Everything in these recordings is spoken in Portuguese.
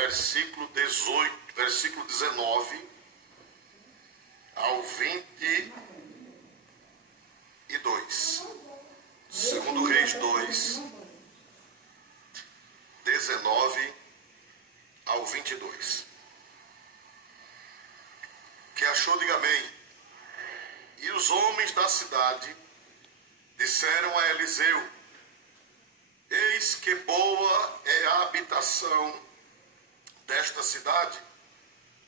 versículo 18, versículo 19 ao 22. Segundo Reis 2, 19 ao 22. Que achou, diga amém. E os homens da cidade disseram a Eliseu: eis que boa é a habitação desta cidade,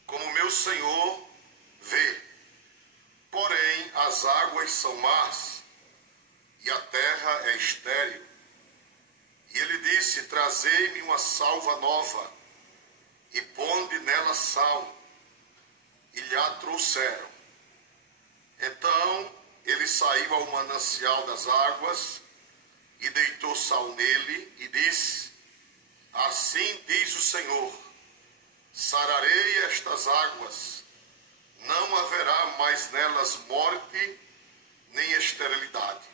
como meu senhor vê. Porém, as águas são más e a terra é estéril. E ele disse: trazei-me uma salva nova e ponde nela sal. E lhe a trouxeram. Então ele saiu ao manancial das águas e deitou sal nele e disse: assim diz o Senhor: sararei estas águas, não haverá mais nelas morte nem esterilidade.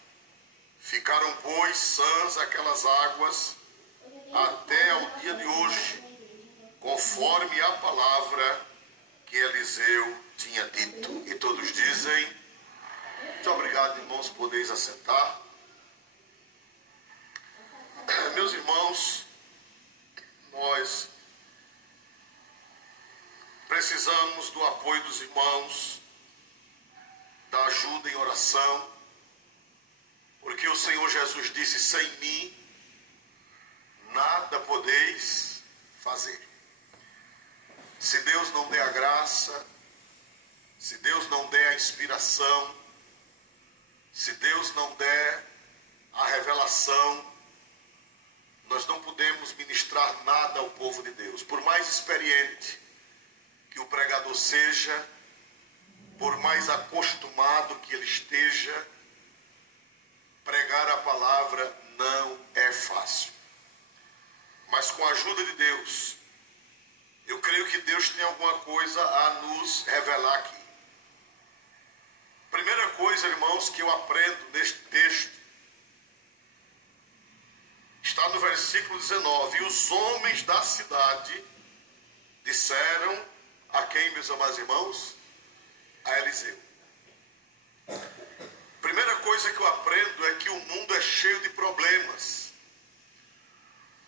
Ficaram, pois, sãs aquelas águas até ao dia de hoje, conforme a palavra que Eliseu tinha dito. E todos dizem: muito obrigado, irmãos, podeis assentar. Meus irmãos, nós precisamos do apoio dos irmãos, da ajuda em oração, porque o Senhor Jesus disse: sem mim nada podeis fazer. Se Deus não der a graça, se Deus não der a inspiração, se Deus não der a revelação, nós não podemos ministrar nada ao povo de Deus. Por mais experiente que o pregador seja, por mais acostumado que ele esteja, pregar a palavra não é fácil. Mas com a ajuda de Deus, eu creio que Deus tem alguma coisa a nos revelar aqui. Primeira coisa, irmãos, que eu aprendo neste texto, está no versículo 19. E os homens da cidade disseram a quem, meus amados irmãos? A Eliseu. Primeira coisa que eu aprendo é que o mundo é cheio de problemas.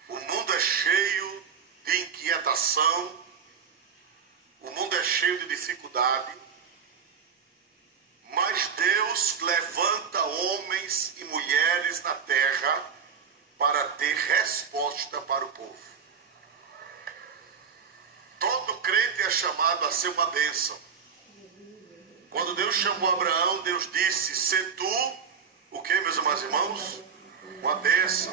O mundo é cheio de inquietação. O mundo é cheio de dificuldade. Mas Deus levanta homens e mulheres na terra para ter resposta para o povo. Todo crente é chamado a ser uma bênção. Quando Deus chamou Abraão, Deus disse: sê tu, o que, meus amados irmãos? Uma bênção.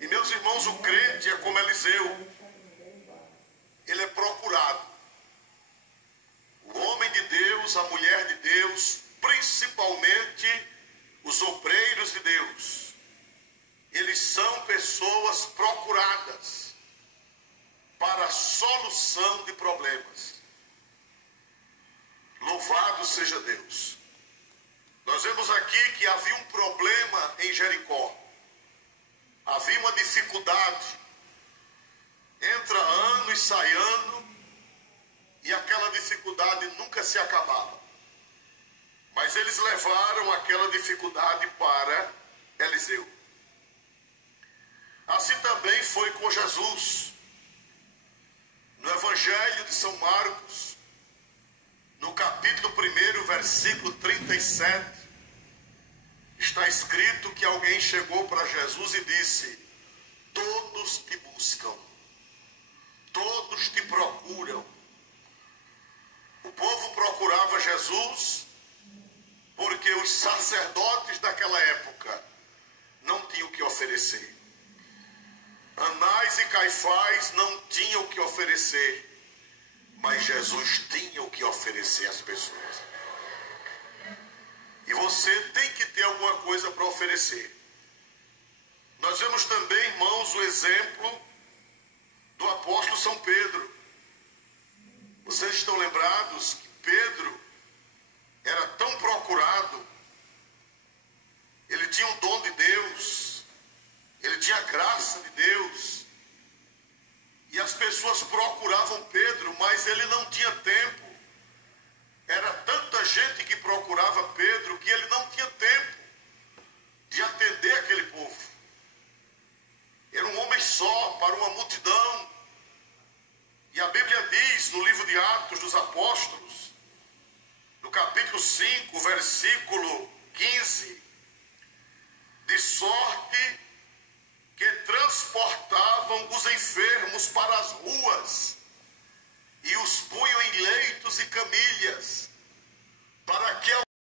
E, meus irmãos, o crente é como Eliseu. Ele é procurado. O homem de Deus, a mulher de Deus, principalmente os obreiros de Deus, eles são pessoas procuradas para a solução de problemas. Louvado seja Deus. Nós vemos aqui que havia um problema em Jericó. Havia uma dificuldade. Entra ano e sai ano, e aquela dificuldade nunca se acabava. Mas eles levaram aquela dificuldade para Eliseu. Assim também foi com Jesus. No Evangelho de São Marcos, no capítulo 1, versículo 37, está escrito que alguém chegou para Jesus e disse: todos te buscam, todos te procuram. O povo procurava Jesus porque os sacerdotes daquela época não tinham o que oferecer. Anás e Caifás não tinham o que oferecer, mas Jesus tinha o que oferecer às pessoas. E você tem que ter alguma coisa para oferecer. Nós vemos também, irmãos, o exemplo do apóstolo São Pedro. Vocês estão lembrados que Pedro era tão procurado, ele tinha o dom de Deus, ele tinha a graça de Deus, e as pessoas pessoas procuravam Pedro, mas ele não tinha tempo. Era tanta gente que procurava Pedro que ele não tinha tempo de atender aquele povo. Era um homem só para uma multidão. E a Bíblia diz no livro de Atos dos Apóstolos, no capítulo 5, versículo 15, de sorte que transportavam os enfermos para as ruas e os punham em leitos e camilhas, para que